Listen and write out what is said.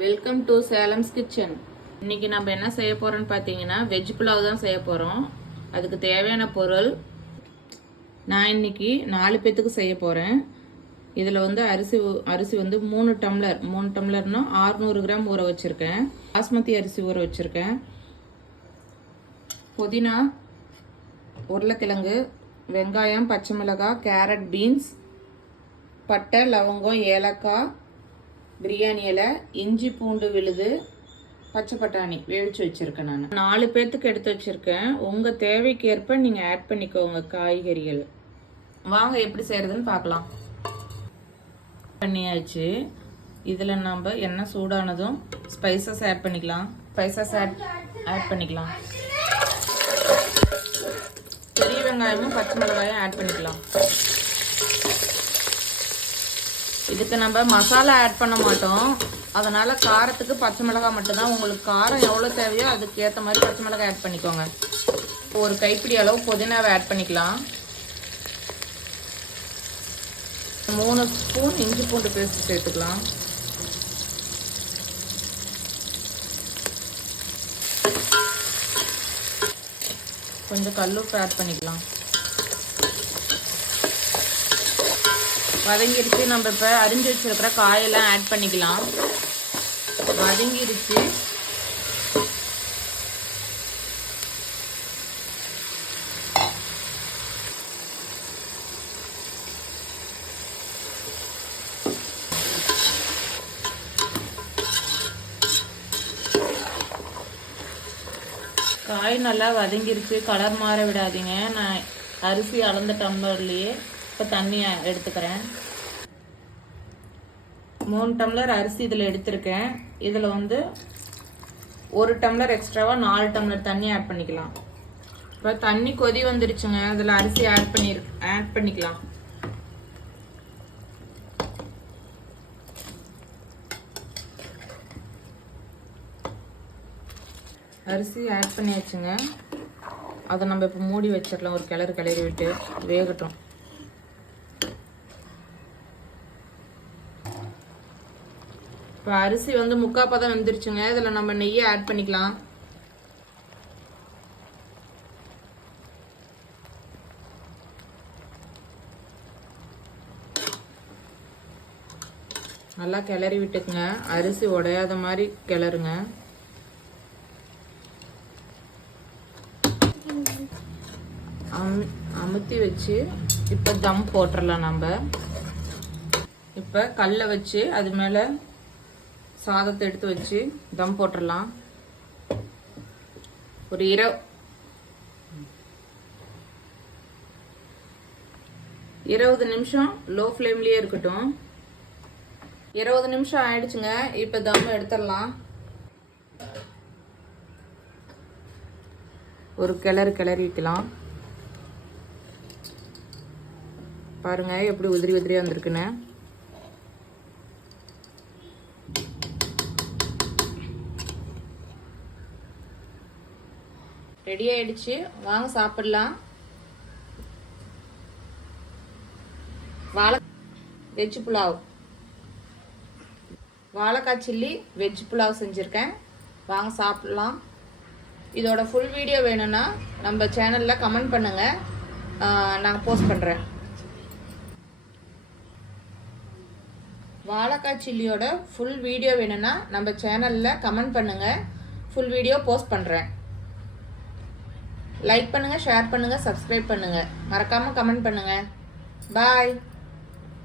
Welcome to சேலம்ஸ் kitchen இன்னைக்கு நம்ம என்ன செய்ய போறோம்னு பார்த்தீங்கன்னா வெஜ் புலாவ் தான் செய்ய போறோம். அதுக்கு தேவையான பொருள் நான் இன்னைக்கு நாலு பேத்துக்கு செய்ய போறேன். இதில் வந்து அரிசி அரிசி வந்து மூணு டம்ளர். மூணு டம்ளர்னா 600 கிராம் ஊற வச்சிருக்கேன். பாஸ்மதி அரிசி ஊற வச்சிருக்கேன். புதினா உருளைக்கிழங்கு வெங்காயம் பச்சை மிளகாய் கேரட் பீன்ஸ் பட்டை லவங்கம் ஏலக்காய் பிரியாணி இலை இஞ்சி பூண்டு விழுது பச்சை பட்டாணி வேவிச்சு வச்சுருக்கேன் நான். நாலு பேர்த்துக்கு எடுத்து வச்சுருக்கேன். உங்கள் தேவைக்கேற்ப நீங்கள் ஆட் பண்ணிக்கோங்க காய்கறிகள். வாங்க எப்படி செய்கிறதுன்னு பார்க்கலாம். பண்ணியாச்சு. இதில் நம்ம எண்ணெய் சூடானதும் ஸ்பைசஸ் ஆட் பண்ணிக்கலாம். ஸ்பைசஸ் ஆட் ஆட் பண்ணிக்கலாம். பெரிய வெங்காயமும் பச்சை மிளகாயும் ஆட் பண்ணிக்கலாம். இதுக்கு நம்ம மசாலா ஆட் பண்ண மாட்டோம். அதனால காரத்துக்கு பச்சை மிளகாய் மட்டும்தான். உங்களுக்கு காரம் எவ்வளோ தேவையோ அதுக்கு ஏற்ற மாதிரி பச்சை மிளகாய் ஆட் பண்ணிக்கோங்க. ஒரு கைப்பிடி அளவு புதினாவை ஆட் பண்ணிக்கலாம். மூணு ஸ்பூன் இஞ்சி பூண்டு பேஸ்ட் சேர்த்துக்கலாம். கொஞ்சம் கல்லுப்பு ஆட் பண்ணிக்கலாம். வதங்கிருச்சு. நம்ம இப்போ அரிஞ்சு வச்சுருக்கிற காயெல்லாம் ஆட் பண்ணிக்கலாம். வதங்கிருச்சு. காய் நல்லா வதங்கிருச்சு. கலர் மாற விடாதீங்க. நான் அரிசி அளந்த டம்ளர்லேயே இப்போ தண்ணி எடுத்துக்கிறேன். மூணு டம்ளர் அரிசி இதில் எடுத்திருக்கேன். இதில் வந்து ஒரு டம்ளர் எக்ஸ்ட்ராவாக நாலு டம்ளர் தண்ணி ஆட் பண்ணிக்கலாம். இப்போ தண்ணி கொதி வந்துருச்சுங்க. அதில் அரிசி ஆட் பண்ணி ஆட் பண்ணிக்கலாம். அரிசி ஆட் பண்ணியாச்சுங்க. அதை நம்ம இப்போ மூடி வச்சிடலாம். ஒரு கிளறு கிளறி விட்டு வேகட்டும். இப்போ அரிசி வந்து முக்கா பதம் வெந்துருச்சுங்க. இதில் நம்ம நெய்யை ஆட் பண்ணிக்கலாம். நல்லா கிளறி விட்டுக்குங்க. அரிசி உடையாத மாதிரி கிளறுங்க. அமுத்தி வச்சு இப்போ தம் போட்டுடலாம் நம்ம. இப்போ கல்லை வச்சு அது மேலே சாதத்தை எடுத்து வச்சு தம் போட்டுடலாம் ஒரு இரவு இருபது நிமிஷம் லோ ஃப்ளேம்லேயே இருக்கட்டும். இருபது நிமிஷம் ஆயிடுச்சுங்க. இப்போ தம் எடுத்துடலாம். ஒரு கிளறு கிளறி வைக்கலாம். பாருங்கள் எப்படி உதிரி உதிரியாக வந்திருக்குன்னு. ரெடி ஆயிடுச்சு வாங்க சாப்பிடலாம். வாழை வெஜ் புலாவ். வாழைக்காய் சில்லி வெஜ் புலாவ் செஞ்சுருக்கேன். வாங்க சாப்பிடலாம். இதோட ஃபுல் வீடியோ வேணும்னா நம்ம சேனலில் கமெண்ட் பண்ணுங்கள் நான் போஸ்ட் பண்ணுறேன் வாழைக்காய் சில்லியோட ஃபுல் வீடியோ வேணும்னா நம்ம சேனலில் கமெண்ட் பண்ணுங்கள் ஃபுல் வீடியோ போஸ்ட் பண்ணுறேன் லைக் பண்ணுங்கள் ஷேர் பண்ணுங்கள் சப்ஸ்கிரைப் பண்ணுங்கள் மறக்காமல் கமெண்ட் பண்ணுங்கள் பாய்